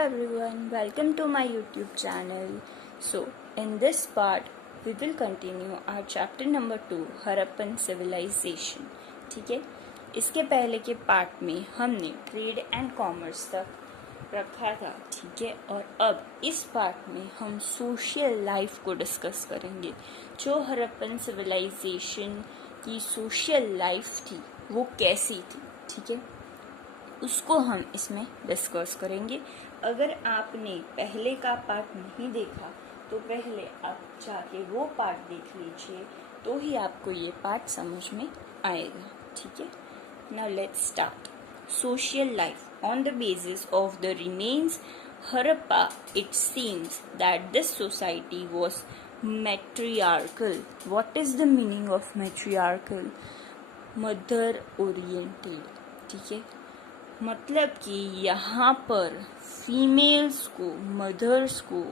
everyone, welcome to my YouTube channel. So, in this part, we will continue our chapter number 2, Harappan civilization. ठीक है, इसके पहले के part में हमने ट्रेड एंड कॉमर्स तक रखा था. ठीक है, और अब इस पार्ट में हम सोशल लाइफ को डिस्कस करेंगे. जो हड़प्पन सिविलाइजेशन की सोशल लाइफ थी वो कैसी थी. ठीक है, उसको हम इसमें डिस्कस करेंगे. अगर आपने पहले का पार्ट नहीं देखा तो पहले आप जाके वो पार्ट देख लीजिए, तो ही आपको ये पार्ट समझ में आएगा. ठीक है, now let's start. Social life on the basis of the remains Harappa, it seems that this society was matriarchal. What is the meaning of matriarchal? Mother oriented. ठीक है, मतलब कि यहाँ पर फीमेल्स को, मदर्स को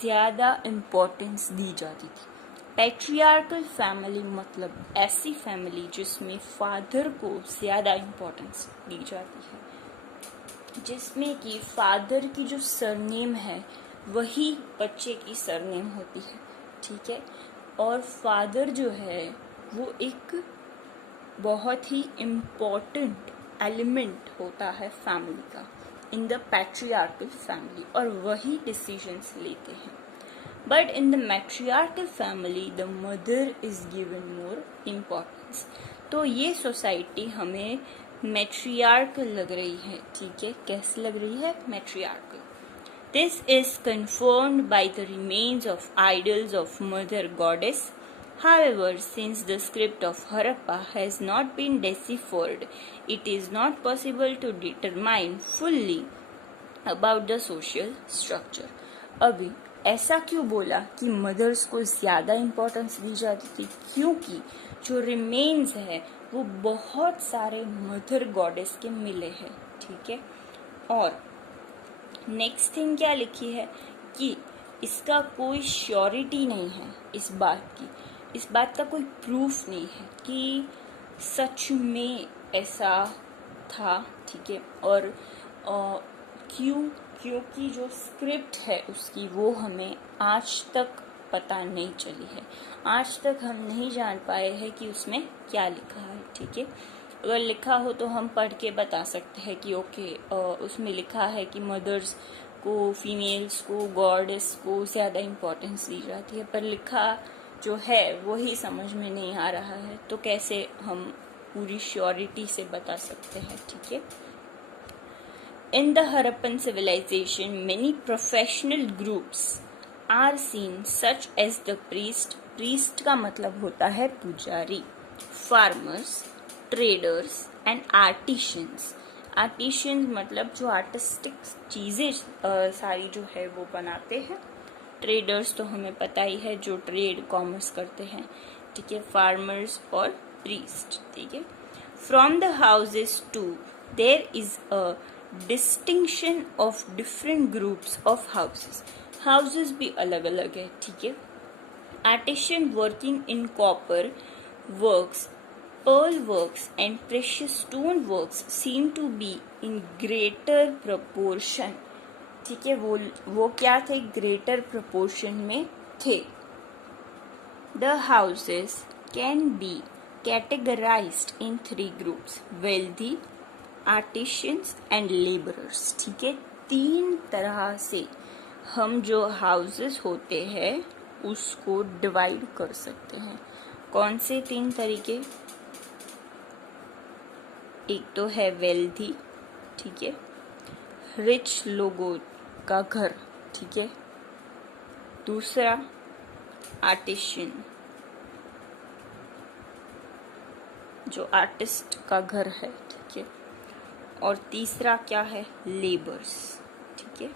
ज़्यादा इम्पोर्टेंस दी जाती थी. पैट्रियार्कल फैमिली मतलब ऐसी फैमिली जिसमें फादर को ज़्यादा इम्पोर्टेंस दी जाती है, जिसमें कि फादर की जो सरनेम है वही बच्चे की सरनेम होती है. ठीक है, और फादर जो है वो एक बहुत ही इम्पोर्टेंट एलिमेंट होता है फैमिली का इन द पैट्रियार्कल फैमिली, और वही डिसीजंस लेते हैं. But in the matriarchal family the mother is given more importance. तो ये सोसाइटी हमें मैट्रियार्कल लग रही है. ठीक है, कैसे लग रही है? मैट्रियार्कल. This is confirmed by the remains of idols of Mother Goddess. However, since the script of Harappa has not been deciphered, it is not possible to determine fully about the social structure. अभी ऐसा क्यों बोला कि mother's को ज़्यादा importance दी जाती थी? क्योंकि जो रिमेन्स है वो बहुत सारे मदर गॉडेस के मिले हैं. ठीक है, और नेक्स्ट थिंग क्या लिखी है कि इसका कोई श्योरिटी नहीं है इस बात का कोई प्रूफ नहीं है कि सच में ऐसा था. ठीक है, और क्योंकि जो स्क्रिप्ट है उसकी वो हमें आज तक पता नहीं चली है. आज तक हम नहीं जान पाए हैं कि उसमें क्या लिखा है. ठीक है, अगर लिखा हो तो हम पढ़ के बता सकते हैं कि ओके, उसमें लिखा है कि मदर्स को, फीमेल्स को, गॉडेस को ज़्यादा इम्पोर्टेंस दी जाती है, पर लिखा जो है वही समझ में नहीं आ रहा है, तो कैसे हम पूरी श्योरिटी से बता सकते हैं. ठीक है, in the Harappan civilisation many professional groups are seen such as the priest का मतलब होता है पुजारी, farmers, traders and artisans. Artisans मतलब जो आर्टिस्टिक चीज़ें सारी जो है वो बनाते हैं. ट्रेडर्स तो हमें पता ही है, जो ट्रेड कॉमर्स करते हैं. ठीक है, फार्मर्स और प्रीस्ट. ठीक है, from the houses to there is a distinction of different groups of houses. Houses भी अलग अलग है. ठीक है, artisan working in copper works, pearl works and precious stone works seem to be in greater proportion. ठीक है, वो क्या थे? greater proportion में थे. The houses can be categorized in 3 groups: wealthy, artisans and laborers. ठीक है, 3 तरह से हम जो houses होते हैं उसको डिवाइड कर सकते हैं. कौन से 3 तरीके? एक तो है वेल्थी. ठीक है, रिच लोगों का घर. ठीक है, दूसरा आर्टिशियन, जो आर्टिस्ट का घर है. ठीक है, और तीसरा क्या है? लेबर्स. ठीक है,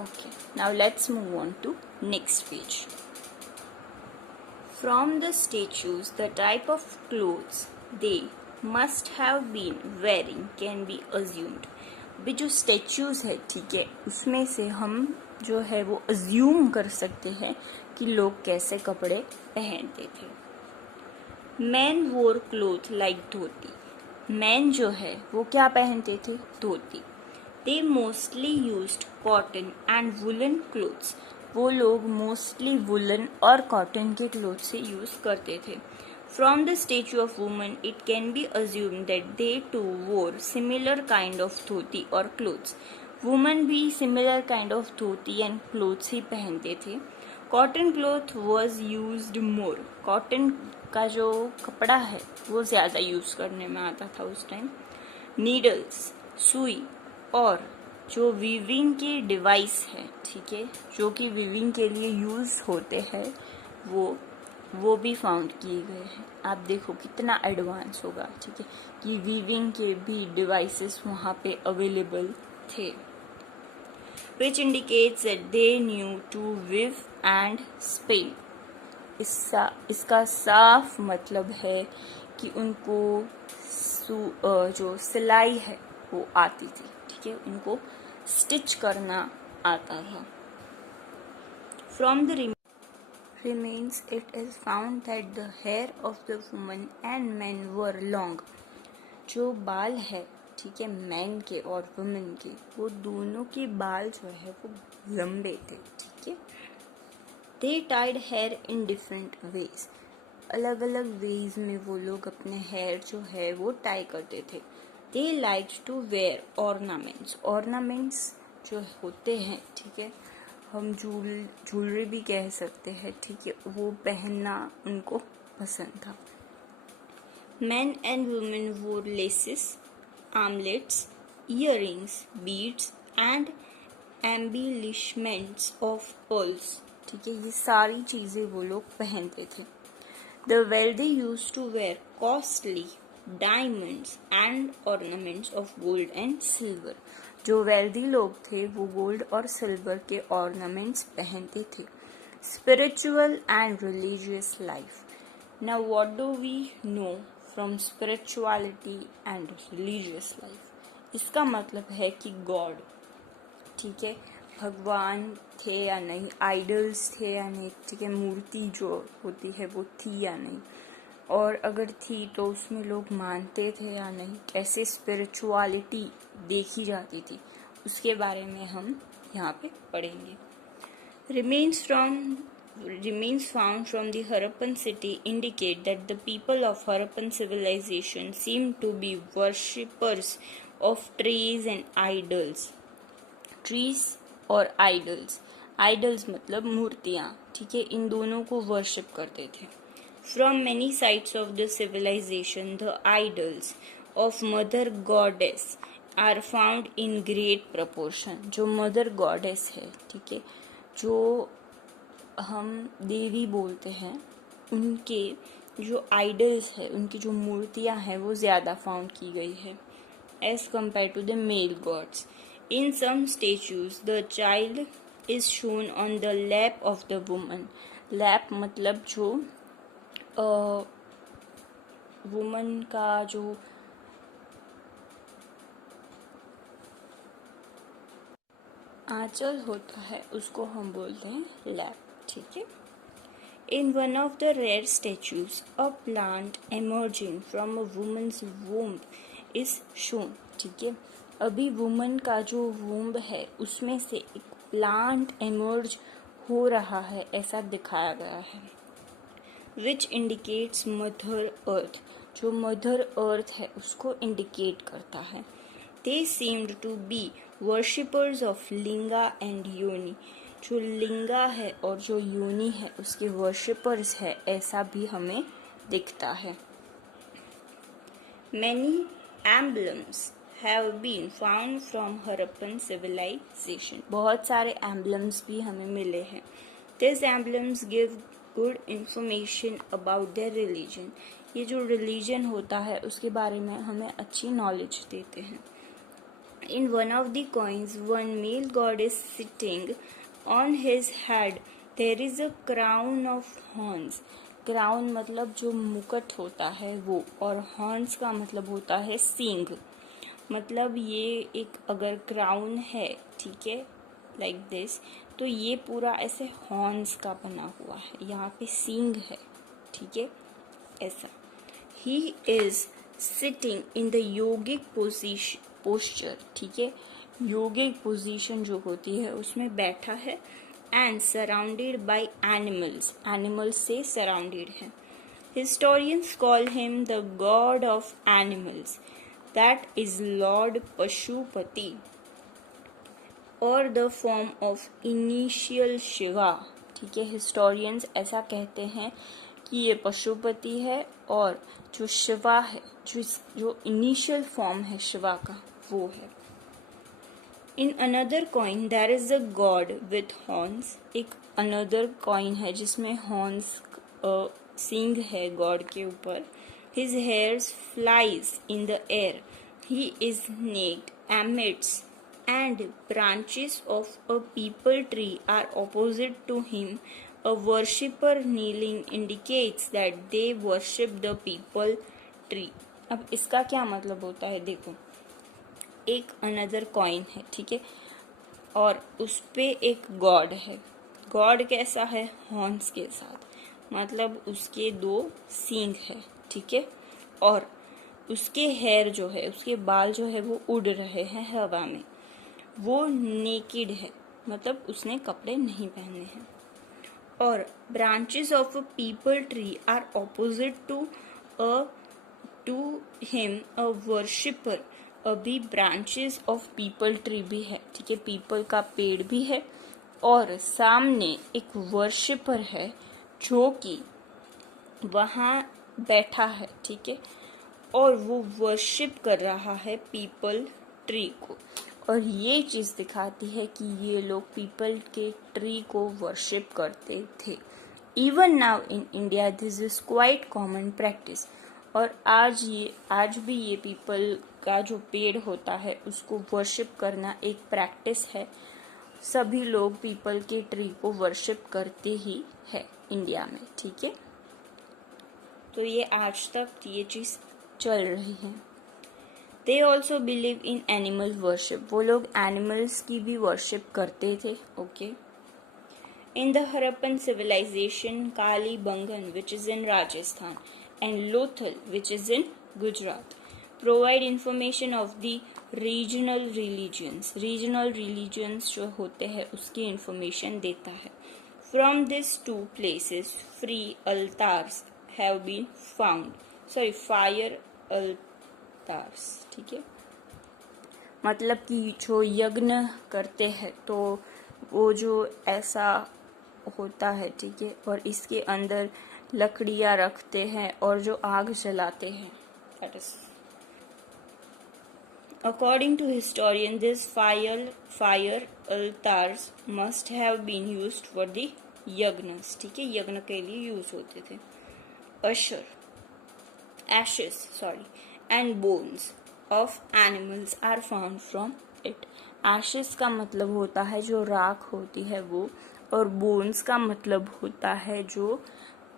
okay, now let's move on to next page. From the statues the type of clothes they must have been wearing can be assumed. भी जो स्टेच्यूज है, ठीक है, उसमें से हम जो है वो अज्यूम कर सकते हैं कि लोग कैसे कपड़े पहनते थे. मैन वोर क्लोथ लाइक धोती. मैन जो है वो क्या पहनते थे? Dhoti. They mostly used cotton and woollen clothes, वो लोग मोस्टली वुलन और कॉटन के क्लोथ से यूज करते थे. From the statue of woman, it can be assumed that they too wore similar kind of धोती और clothes. Women भी similar kind of dhoti and clothes ही पहनते थे. Cotton cloth was used more. Cotton का जो कपड़ा है वो ज़्यादा यूज़ करने में आता था उस टाइम. Needles, सुई और जो वीविंग की डिवाइस है, ठीक है, जो कि वीविंग के लिए यूज़ होते हैं, वो भी फाउंड किए गए हैं. आप देखो कितना एडवांस होगा, ठीक है, कि वीविंग के भी डिवाइसेस वहाँ पे अवेलेबल थे. Which indicates that they knew to weave and spin. इसका साफ मतलब है कि उनको जो सिलाई है वो आती थी, ठीक है, उनको स्टिच करना आता था. From the remains, it is found that the hair of the woman and men were long. जो बाल है, ठीक है, मैन के और वुमेन के, वो दोनों के बाल जो है वो लंबे थे, ठीक है. They tied hair in different ways. अलग अलग वेज में वो लोग अपने हेयर जो है वो टाई करते थे. They liked to wear ornaments. Ornaments जो होते हैं, ठीक है, हम ज्वेलरी भी कह सकते हैं, ठीक है, वो पहनना उनको पसंद था. Men and women wore laces, armlets, earrings, beads and embellishments of pearls, ठीक है, ये सारी चीज़ें वो लोग पहनते थे. The wealthy used to wear costly diamonds and ornaments of gold and silver. जो वेल्दी लोग थे वो गोल्ड और सिल्वर के ऑर्नामेंट्स पहनते थे. Spiritual and religious life. Now what do we know from spirituality and religious life. इसका मतलब है कि गॉड, ठीक है, भगवान थे या नहीं, आइडल्स थे या नहीं, ठीक है, मूर्ति जो होती है वो थी या नहीं, और अगर थी तो उसमें लोग मानते थे या नहीं, कैसे स्पिरिचुअलिटी देखी जाती थी, उसके बारे में हम यहाँ पे पढ़ेंगे. Remains found from the Harappan city indicate that the people of Harappan civilization seem to be worshippers of trees and idols. Trees और idols मतलब मूर्तियाँ, ठीक है, इन दोनों को वर्शिप करते थे. From many sites of the civilization, the idols of Mother Goddess are found in great proportion. जो Mother Goddess है, ठीक है, जो हम देवी बोलते हैं, उनके जो idols है, उनकी जो मूर्तियाँ हैं वो ज़्यादा फाउंड की गई है as compared to the male gods. In some statues, the child is shown on the lap of the woman. Lap मतलब जो वुमन का जो आंचल होता है उसको हम बोलते हैं लैप, ठीक है. In one of the rare statues a plant emerging from a woman's womb is shown, ठीक है. अभी वुमन का जो वूम्ब है उसमें से एक प्लांट एमर्ज हो रहा है, ऐसा दिखाया गया है. Which indicates mother earth. जो मदर अर्थ है उसको इंडिकेट करता है. They seemed to be worshippers of linga and yoni. जो लिंगा है और जो योनि है उसके वर्शिपर्स है, ऐसा भी हमें दिखता है. Many emblems have been found from Harappan civilization. बहुत सारे emblems भी हमें मिले हैं. These emblems give good information about their religion. ये जो religion होता है उसके बारे में हमें अच्छी knowledge देते हैं. In one of the coins, one male god is sitting. On his head there is a crown of horns. Crown मतलब जो मुकुट होता है वो, और horns का मतलब होता है सींग. मतलब ये एक अगर क्राउन है, ठीक है, लाइक दिस, तो ये पूरा ऐसे हॉर्न्स का बना हुआ है, यहाँ पे सींग है, ठीक है, ऐसा. He is sitting in the yogic posture, ठीक है, योगिक पोजीशन जो होती है उसमें बैठा है, and surrounded by animals, animals से सराउंडेड है। Historians call him the god of animals, that is lord Pashupati, और the form of initial Shiva. ठीक है, हिस्टोरियंस ऐसा कहते हैं कि ये पशुपति है, और जो शिवा है, जो इनिशियल फॉर्म है शिवा का, वो है। In another coin there is a god with horns, एक अनदर कॉइन है जिसमें हॉर्न्स, सींग है गॉड के ऊपर। His hairs flies in the air, he is naked amidst, and branches of a peepal tree are opposite to him. A worshipper kneeling indicates that they worship the peepal tree. अब इसका क्या मतलब होता है, देखो, एक अनदर कॉइन है, ठीक है, और उस पे एक गॉड है। गॉड कैसा है, हॉर्न्स के साथ, मतलब उसके 2 सींग है, ठीक है, और उसके हेयर जो है, उसके बाल जो है वो उड़ रहे हैं हवा में। वो नेकेड है, मतलब उसने कपड़े नहीं पहने हैं। और branches of a peepal tree are opposite to him a worshipper. अभी ब्रांचेस ऑफ पीपल ट्री भी है, ठीक है, पीपल का पेड़ भी है, और सामने एक वर्शिपर है जो कि वहाँ बैठा है, ठीक है, और वो वर्शिप कर रहा है पीपल ट्री को। और ये चीज़ दिखाती है कि ये लोग पीपल के ट्री को वर्शिप करते थे। Even now in India this is quite common practice. और आज भी ये पीपल का जो पेड़ होता है उसको वर्शिप करना एक प्रैक्टिस है। सभी लोग पीपल के ट्री को वर्शिप करते ही है इंडिया में, ठीक है। तो ये आज तक ये चीज़ चल रही है। They also believe in animal worship. वो लोग एनिमल्स की भी वर्शिप करते थे, okay. In the Harappan civilization, Kalibangan, which is in Rajasthan, and Lothal, which is in Gujarat, provide information of the regional religions. Regional religions जो होते हैं उसकी information देता है। From these 2 places, free altars have been found. Sorry, fire altars, ठीक है, मतलब कि जो यज्ञ करते हैं तो वो जो ऐसा होता है, ठीक है, और इसके अंदर लकड़ियाँ रखते हैं और जो आग जलाते हैं, that is according to historian this fire altars must have been used for the yajnas, ठीक है, यज्ञ के लिए यूज होते थे। ashes and bones of animals are found from it. ashes का मतलब होता है जो राख होती है वो, और bones का मतलब होता है जो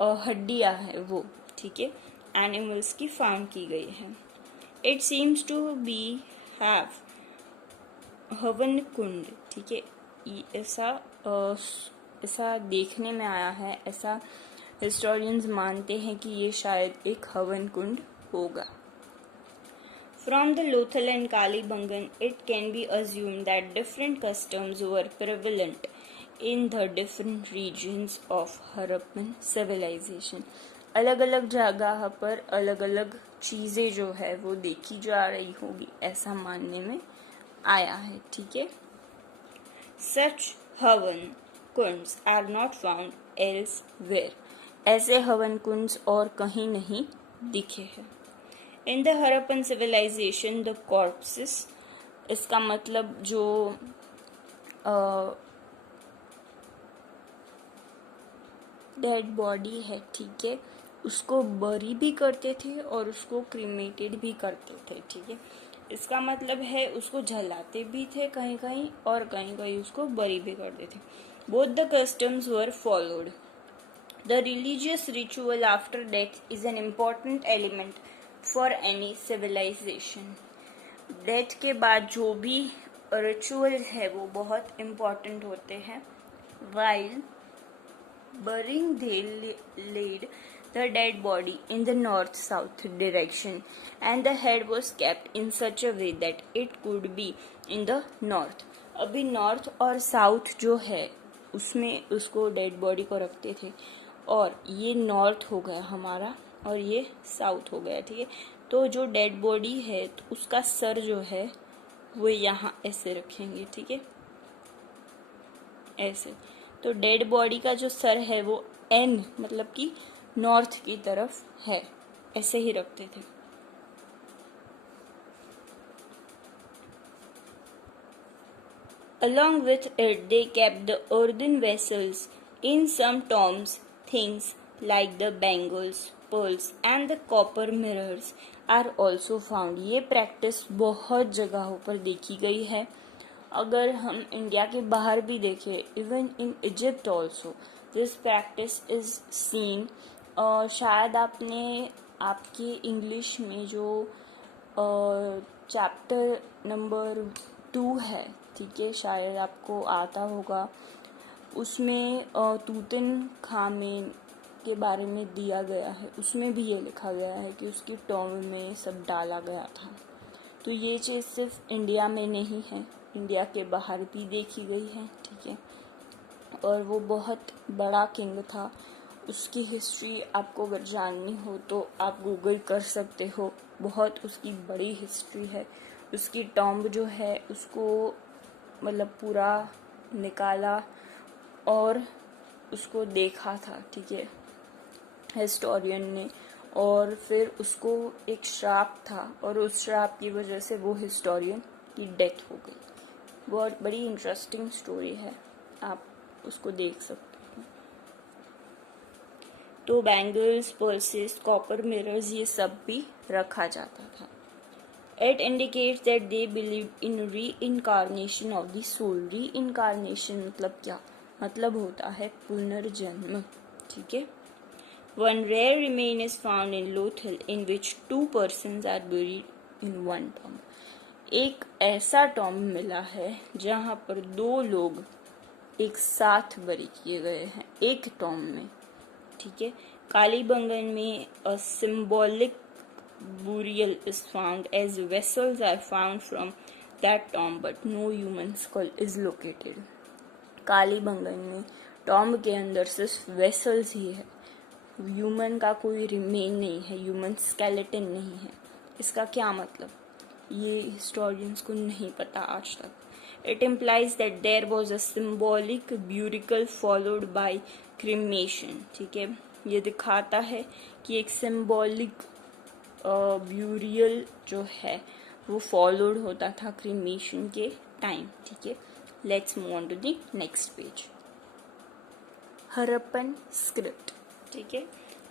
हड्डियां है वो, ठीक है, एनिमल्स की फाउंड की गई है। It seems to be have havan kund, ठीक है, ऐसा देखने में आया है, ऐसा हिस्टोरियंस मानते हैं कि ये शायद एक हवन कुंड होगा। From the Lothal and Kalibangan, it can be assumed that different customs were prevalent in the different regions of Harappan civilization. अलग अलग जगह पर अलग अलग चीजें जो है वो देखी जा रही होगी, ऐसा मानने में आया है, ठीक है। Such हवन कुंड्स are not found elsewhere. ऐसे हवन कुंड्स और कहीं नहीं दिखे हैं। In the Harappan civilization, the corpses, इसका मतलब जो डेड बॉडी है, ठीक है, उसको बरी भी करते थे और उसको क्रीमेटेड भी करते थे, ठीक है। इसका मतलब है उसको जलाते भी थे कहीं कहीं और कहीं कहीं उसको बरी भी करते थे। Both the customs were followed. The religious ritual after death is an important element for any civilization. Death के बाद जो भी रिचुअल है वो बहुत इम्पोर्टेंट होते हैं। While burying they laid the dead body in the north-south direction and the head was kept in such a way that it could be in the north. अभी नॉर्थ और साउथ जो है उसमें उसको डेड बॉडी को रखते थे और ये नॉर्थ हो गया हमारा और ये साउथ हो गया, ठीक है। तो जो डेड बॉडी है तो उसका सर जो है वो यहाँ ऐसे रखेंगे, ठीक है, ऐसे। तो डेड बॉडी का जो सर है वो एन मतलब कि नॉर्थ की तरफ है, ऐसे ही रखते थे। Along with it, they kept the earthen vessels. In some tombs, things like the bangles, pearls and the copper mirrors are also found. ये प्रैक्टिस बहुत जगहों पर देखी गई है। अगर हम इंडिया के बाहर भी देखें, even in Egypt also this practice is seen. शायद आपने आपकी इंग्लिश में जो चैप्टर नंबर 2 है, ठीक है, शायद आपको आता होगा, उसमें तूतन खामेन के बारे में दिया गया है। उसमें भी ये लिखा गया है कि उसकी टॉम्ब में सब डाला गया था। तो ये चीज़ सिर्फ इंडिया में नहीं है, इंडिया के बाहर भी देखी गई है, ठीक है। और वो बहुत बड़ा किंग था। उसकी हिस्ट्री आपको अगर जाननी हो तो आप गूगल कर सकते हो, बहुत उसकी बड़ी हिस्ट्री है। उसकी टॉम्ब जो है उसको मतलब पूरा निकाला और उसको देखा था, ठीक है, हिस्टोरियन ने। और फिर उसको एक श्राप था और उस श्राप की वजह से वो हिस्टोरियन की डेथ हो गई। बहुत बड़ी इंटरेस्टिंग स्टोरी है, आप उसको देख सकते हो। तो बैंगल्स, पर्सेस, कॉपर मिरर्स ये सब भी रखा जाता था। It indicates that they believed in reincarnation of the soul. Reincarnation मतलब क्या? मतलब होता है पुनर्जन्म, ठीक है। One rare remain is found in Lothal in which 2 persons are buried in one tomb. एक ऐसा टॉम्ब मिला है जहाँ पर 2 लोग एक साथ बरी किए गए हैं एक टॉम्ब में, ठीक है। कालीबंगन में a symbolic burial is found as vessels are found from that tomb but no human skull is located. Kalibangan में टॉम्ब के अंदर सिर्फ वेसल्स ही है, ह्यूमन का कोई रिमेन नहीं है, ह्यूमन स्केलेटन नहीं है। इसका क्या मतलब, ये हिस्टोरियंस को नहीं पता आज तक। It implies that there was a symbolic burial followed by cremation, ठीक है। ये दिखाता है कि एक symbolic ब्यूरियल जो है वो फॉलोड होता था क्रीमेशन के टाइम, ठीक है। Let's move on to the next page. Harappan script, ठीक है।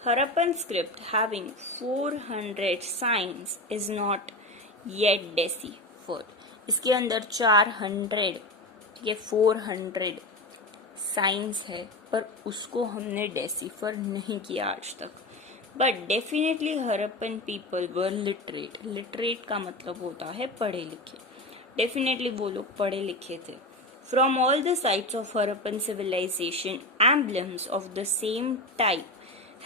Harappan script having 400 signs is not yet deciphered. इसके अंदर 400, ठीक है, 400 साइंस है पर उसको हमने डेसिफर नहीं किया आज तक। But definitely Harappan people were literate. Literate का मतलब होता है पढ़े लिखे। डेफिनेटली वो लोग पढ़े लिखे थे। From all the sites of Harappan civilisation emblems of the same type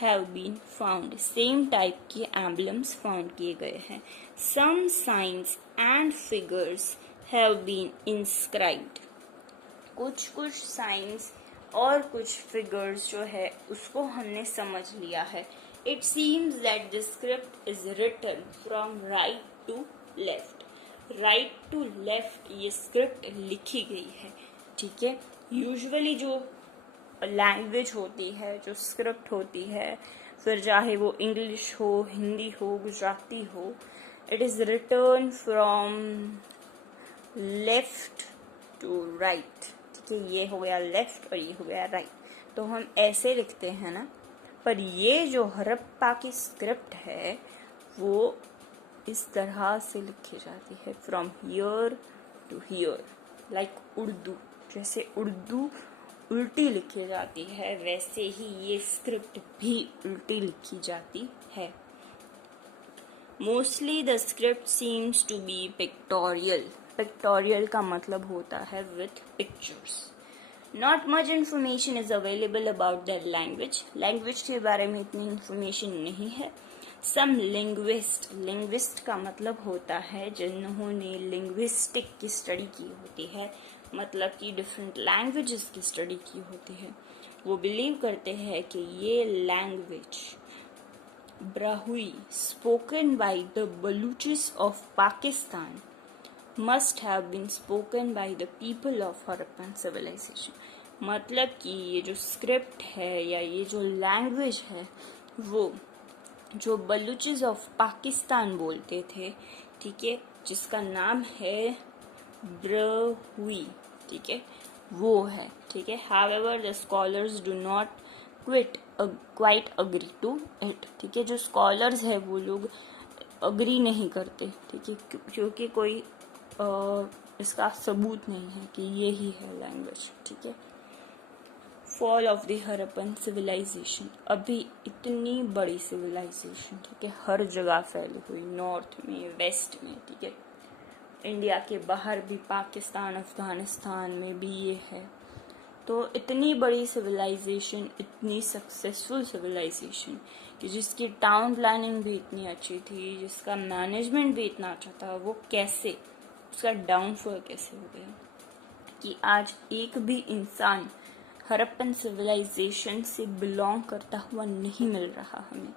have been found. Same type के एम्बलम्स फाउंड किए गए हैं। Some signs and figures have been inscribed. कुछ कुछ साइंस और कुछ फिगर्स जो है उसको हमने समझ लिया है। It seems that the script is written from right to left. Right to left ये स्क्रिप्ट लिखी गई है, ठीक है। यूजुअली जो लैंग्वेज होती है, जो स्क्रिप्ट होती है, फिर चाहे वो इंग्लिश हो, हिंदी हो, गुजराती हो, it is written from left to right, ठीक है। ये हो गया लेफ्ट और ये हो गया राइट। तो हम ऐसे लिखते हैं ना, पर ये जो हरप्पा की स्क्रिप्ट है वो इस तरह से लिखी जाती है, from here to here, like Urdu. जैसे उर्दू उल्टी लिखी जाती है वैसे ही ये स्क्रिप्ट भी उल्टी लिखी जाती है। Mostly the script seems to be pictorial. Pictorial का मतलब होता है with pictures. Not much information is available about that language, language के बारे में इतनी इन्फॉर्मेशन नहीं है. सम लिंग्विस्ट का मतलब होता है जिन्होंने लिंग्विस्टिक की स्टडी की होती है, मतलब कि डिफरेंट लैंग्वेजेस की स्टडी की होती है. वो बिलीव करते हैं कि ये language Brahui spoken by the Baluchis of Pakistan must have been spoken by the people of Harappan civilization. मतलब कि ये जो स्क्रिप्ट है या ये जो लैंग्वेज है वो जो बलूचिस ऑफ पाकिस्तान बोलते थे, ठीक है, जिसका नाम है ब्राहुई, ठीक है, वो है, ठीक है. However, the scholars do not quite agree to it, ठीक है. जो स्कॉलर्स है वो लोग अग्री नहीं करते, ठीक है, क्योंकि कोई इसका सबूत नहीं है कि ये ही है लैंग्वेज, ठीक है. Fall of the Harappan civilisation, अभी इतनी बड़ी सिविलाइजेशन, ठीक है, हर जगह फैली हुई, नॉर्थ में, वेस्ट में, ठीक है, इंडिया के बाहर भी, पाकिस्तान, अफगानिस्तान में भी ये है. तो इतनी बड़ी सिविलाइजेशन, इतनी सक्सेसफुल सिविलाइजेशन कि जिसकी टाउन प्लानिंग भी इतनी अच्छी थी, जिसका मैनेजमेंट भी इतना अच्छा था, वो कैसे, उसका डाउनफॉल कैसे हो गया कि आज एक भी इंसान हरप्पन सिविलाइजेशन से बिलोंग करता हुआ नहीं मिल रहा हमें.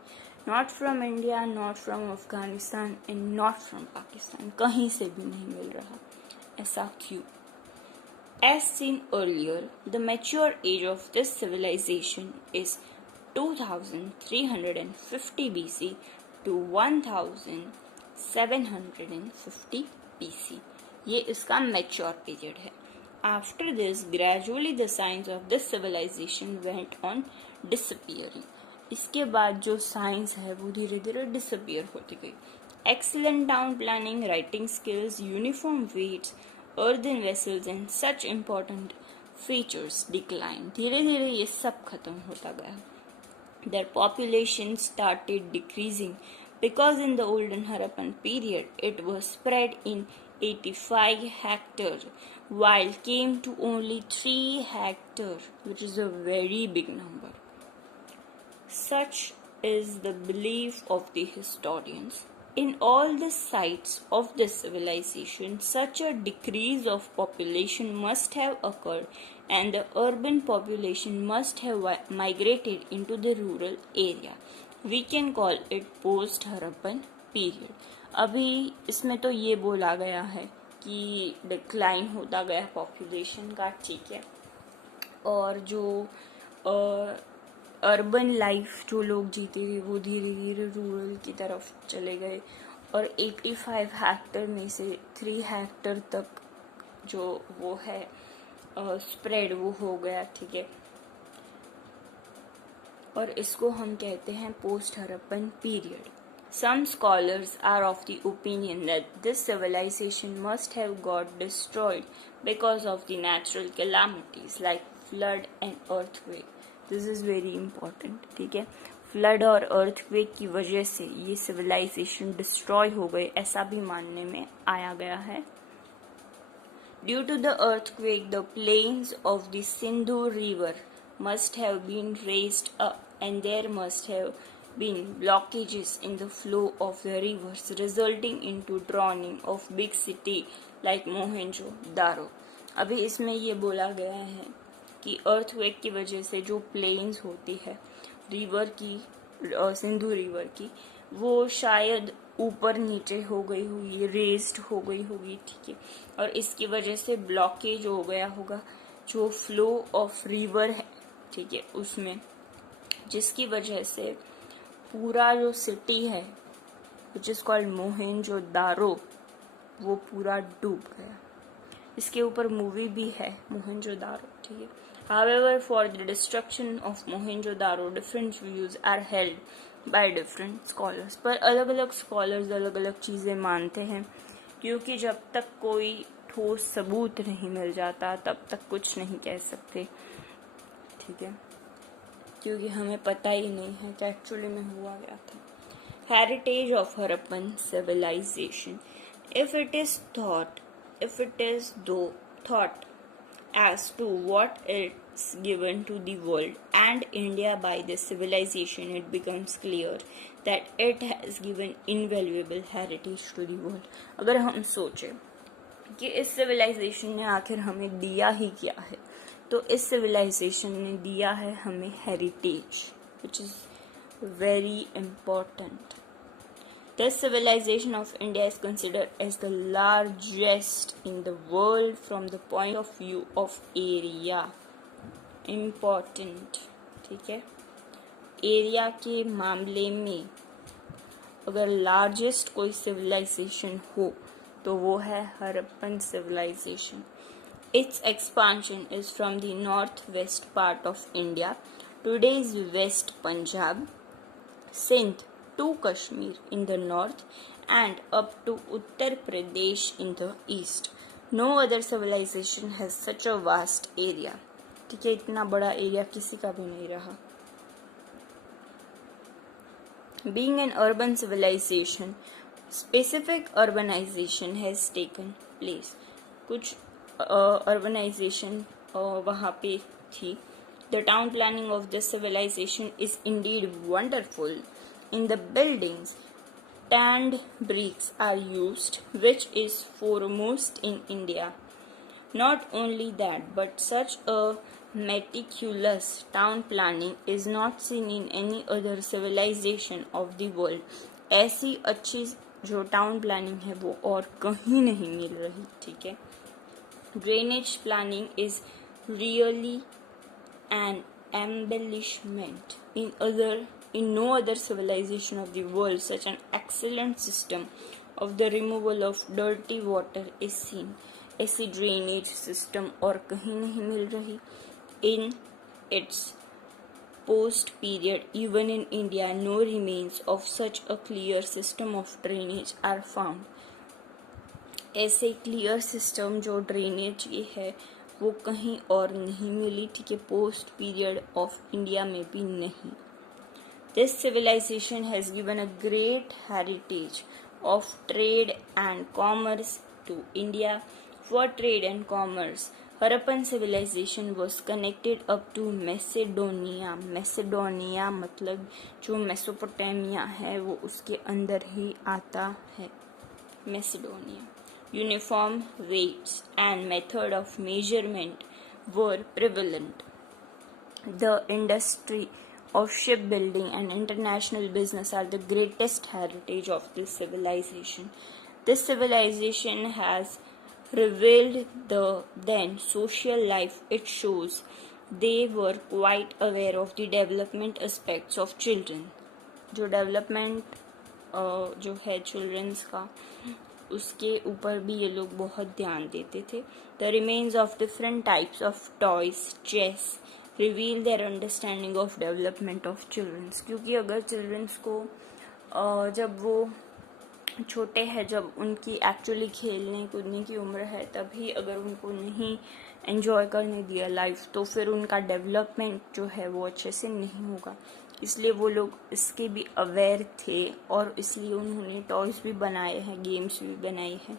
Not from India, not from Afghanistan and not from Pakistan, कहीं से भी नहीं मिल रहा. ऐसा क्यों? As seen earlier, the mature age of this civilization is 2350 BC to 1750 BC. ये इसका mature period है. After this, gradually the signs of this civilization went on disappearing. इसके बाद जो साइंस है वो धीरे धीरे डिसअपियर होती गई. Excellent town planning, writing skills, uniform weights, earthen vessels and such important features decline. धीरे धीरे ये सब खत्म होता गया. Their population started decreasing because in the olden Harappan period it was spread in 85 hectares while came to only 3 hectares, which is a very big number. Such is the belief of the historians. In all the sites of the civilization, such a decrease of population must have occurred and the urban population must have migrated into the rural area. We can call it post-Harappan period. अभी इसमें तो ये बोला गया है कि decline होता गया पॉपुलेशन का, ठीक है, और जो अर्बन लाइफ जो लोग जीते थे वो धीरे धीरे रूरल की तरफ चले गए और 85 हेक्टर में से 3 हेक्टर तक जो वो है स्प्रेड वो हो गया, ठीक है. और इसको हम कहते हैं post Harappan period. Some scholars are of the opinion that this civilization must have got destroyed because of the natural calamities like flood and earthquake. This is very important, ठीक है. फ्लड और अर्थक्वेक की वजह से ये सिविलाइजेशन डिस्ट्रॉय हो गए, ऐसा भी मानने में आया गया है. Due to the earthquake the plains of the Sindhu river must have been raised up and there must have been blockages in the flow of the rivers resulting into drowning of big city like Mohenjo-daro. अभी इसमें ये बोला गया है कि earthquake की वजह से जो प्लेन्स होती है रिवर की, सिंधु रिवर की, वो शायद ऊपर नीचे हो गई होगी, रेस्ड हो गई होगी, ठीक है, और इसकी वजह से ब्लॉकेज हो गया होगा जो फ्लो ऑफ रिवर है, ठीक है, उसमें, जिसकी वजह से पूरा जो सिटी है विच इज कॉल्ड मोहेंजोदारो वो पूरा डूब गया. इसके ऊपर मूवी भी है मोहेंजोदारो, ठीक है. However, for the destruction of Mohenjo-daro, different views are held by different scholars. पर अलग अलग scholars अलग अलग चीज़ें मानते हैं, क्योंकि जब तक कोई ठोस सबूत नहीं मिल जाता तब तक कुछ नहीं कह सकते, ठीक है, क्योंकि हमें पता ही नहीं है कि एक्चुअली में हुआ क्या था. Heritage of Harappan civilization. If it is thought as to what it's given to the world and India by this civilization, it becomes clear that it has given invaluable heritage to the world. अगर हम सोचें कि इस civilisation ने आखिर हमें दिया ही क्या है, तो इस सिविलाइजेशन ने दिया है हमें heritage, which is very important. The civilization of India is considered as the largest in the world from the point of view of area. Important, ठीक है. एरिया के मामले में अगर लार्जेस्ट कोई सिविलाइजेशन हो तो वो है Harappan civilisation. Its expansion is from the northwest part of India, today's West Punjab, Sindh to Kashmir in the north and up to Uttar Pradesh in the east. No other civilization has such a vast area. ठीक है, इतना बड़ा area किसी का भी नहीं रहा. Being an urban civilization, specific urbanization has taken place. कुछ urbanization वहाँ पे थी. The town planning of this civilization is indeed wonderful. In the buildings, tanned bricks are used, which is foremost in India. Not only that, but such a meticulous town planning is not seen in any other civilization of the world. ऐसी अच्छी जो town planning है वो और कहीं नहीं मिल रही. ठीक है. Drainage planning is really an embellishment. In no other civilization of the world such an excellent system of the removal of dirty water is seen. ऐसी ड्रेनेज सिस्टम और कहीं नहीं मिल रही. In its post period, even in India, no remains of such a clear system of drainage are found. ऐसे clear system जो drainage की है वो कहीं और नहीं मिली. ठीक है. पोस्ट पीरियड ऑफ इंडिया में भी नहीं. This civilisation has given a great heritage of trade and commerce to India. For trade and commerce Harappan civilisation was connected up to Macedonia. Macedonia मतलब जो मेसोपोटामिया है वो उसके अंदर ही आता है. Macedonia. Uniform weights and method of measurement were prevalent. The industry of shipbuilding and international business are the greatest heritage of this civilization. This civilization has revealed the then social life. It shows they were quite aware of the development aspects of children. जो development जो है children's का उसके ऊपर भी ये लोग बहुत ध्यान देते थे. The remains of different types of toys chess reveal their understanding of development of childrens. क्योंकि अगर चिल्ड्रंस को जब वो छोटे हैं, जब उनकी एक्चुअली खेलने कूदने की उम्र है, तभी अगर उनको नहीं एंजॉय करने दिया लाइफ तो फिर उनका डेवलपमेंट जो है वो अच्छे से नहीं होगा. इसलिए वो लोग इसके भी अवेयर थे और इसलिए उन्होंने टॉयज भी बनाए हैं, गेम्स भी बनाए हैं.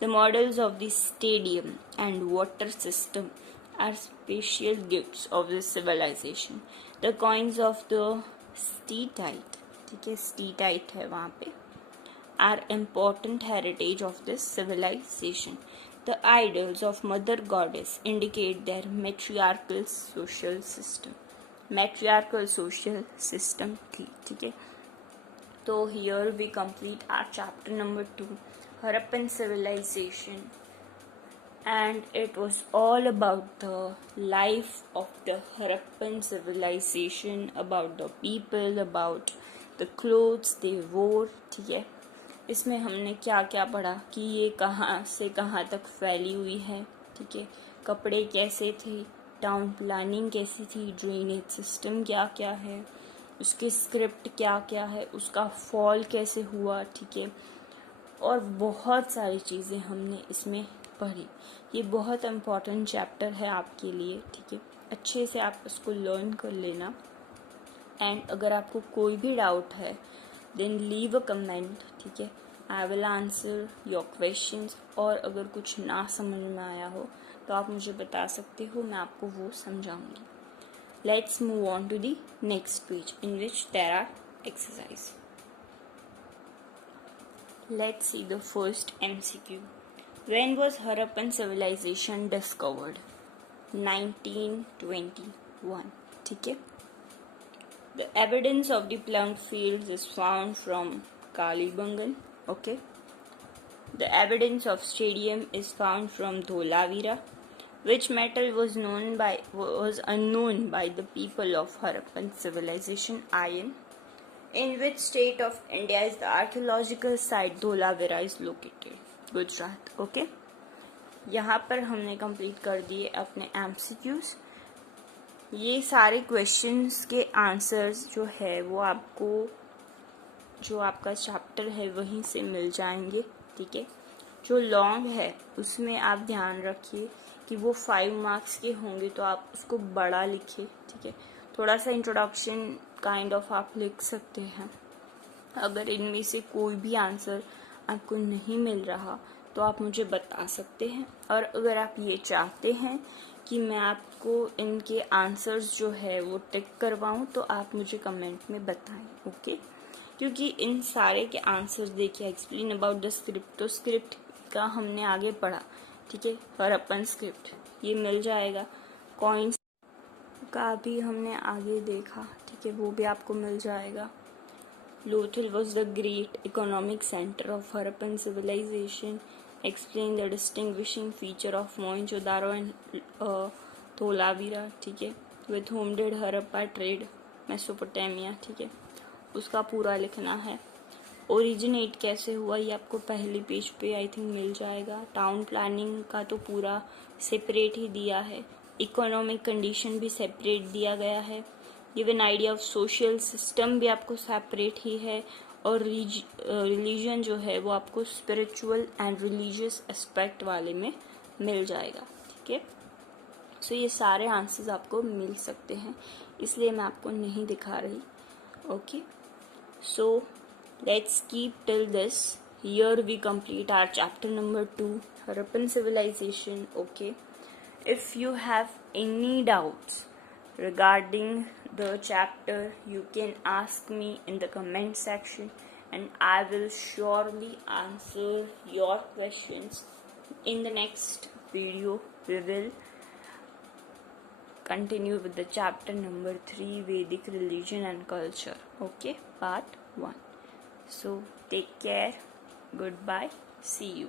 The models of the stadium and water system are special gifts of this civilisation. The coins of the steatite, ठीक है, स्टीटाइट है वहाँ पे, are important heritage of this civilisation. The idols of Mother Goddess indicate their matriarchal social system. Matriarchal social system थी. ठीक है. तो here we complete our chapter number 2, Harappan civilization, and it was all about the life of the Harappan civilization, about the people, about the clothes they wore. ठीक है. इसमें हमने क्या क्या पढ़ा कि ये कहाँ से कहाँ तक फैली हुई है. ठीक है. कपड़े कैसे थे, टाउन प्लानिंग कैसी थी, ड्रेनेज सिस्टम क्या क्या है, उसकी स्क्रिप्ट क्या क्या है, उसका फॉल कैसे हुआ. ठीक है. और बहुत सारी चीज़ें हमने इसमें पढ़ी. ये बहुत इम्पॉर्टेंट चैप्टर है आपके लिए. ठीक है. अच्छे से आप इसको लर्न कर लेना. एंड अगर आपको कोई भी डाउट है देन लीव अ कमेंट. ठीक है. I will answer your questions, और अगर कुछ ना समझ में आया हो तो आप मुझे बता सकते हो, मैं आपको वो समझाऊंगी. Let's move on to the next page in which there are exercise. Let's see the first MCQ. When was Harappan civilization discovered? 1921. ठीक है. The evidence of the ploughed fields is found from Kalibangan. Okay. The evidence of stadium is found from Dholavira. Which metal was unknown by the people of Harappan civilization? Iron. In which state of India is the archaeological site Dholavira is located? Gujarat. Okay. यहाँ पर हमने complete कर दिए अपने MCQs. ये सारे questions के answers जो है वो आपको जो आपका चैप्टर है वहीं से मिल जाएंगे. ठीक है. जो लॉन्ग है उसमें आप ध्यान रखिए कि वो 5 मार्क्स के होंगे, तो आप उसको बड़ा लिखिए. ठीक है. थोड़ा सा इंट्रोडक्शन काइंड ऑफ आप लिख सकते हैं. अगर इनमें से कोई भी आंसर आपको नहीं मिल रहा तो आप मुझे बता सकते हैं. और अगर आप ये चाहते हैं कि मैं आपको इनके आंसर्स जो है वो टिक करवाऊं तो आप मुझे कमेंट में बताएं. ओके. क्योंकि इन सारे के आंसर्स देखिए. एक्सप्लेन अबाउट द स्क्रिप्ट, तो स्क्रिप्ट का हमने आगे पढ़ा. ठीक है. हरप्पन स्क्रिप्ट ये मिल जाएगा. कॉइन्स का भी हमने आगे देखा. ठीक है. वो भी आपको मिल जाएगा. Lothal was the great economic centre of Harappan civilisation. Explain the distinguishing feature of Mohenjodaro and Dholavira. ठीक है. With whom did Harappa trade Mesopotamia. ठीक है. उसका पूरा लिखना है. ओरिजिनेट कैसे हुआ ये आपको पहले पेज पे आई थिंक मिल जाएगा. टाउन प्लानिंग का तो पूरा सेपरेट ही दिया है. इकोनॉमिक कंडीशन भी सेपरेट दिया गया है. Given idea of social system भी आपको सेपरेट ही है. और रिलीजन जो है वो आपको स्पिरिचुअल एंड रिलीजियस एस्पेक्ट वाले में मिल जाएगा. ठीक है. सो ये सारे आंसर्स आपको मिल सकते हैं, इसलिए मैं आपको नहीं दिखा रही. Okay. So let's keep till this. Here we complete our chapter number 2, Harappan civilization. Okay. If you have any doubts regarding the chapter, you can ask me in the comment section and I will surely answer your questions. In the next video, we will continue with the chapter number 3, Vedic religion and culture. Okay. Part 1. So take care. Goodbye. See you.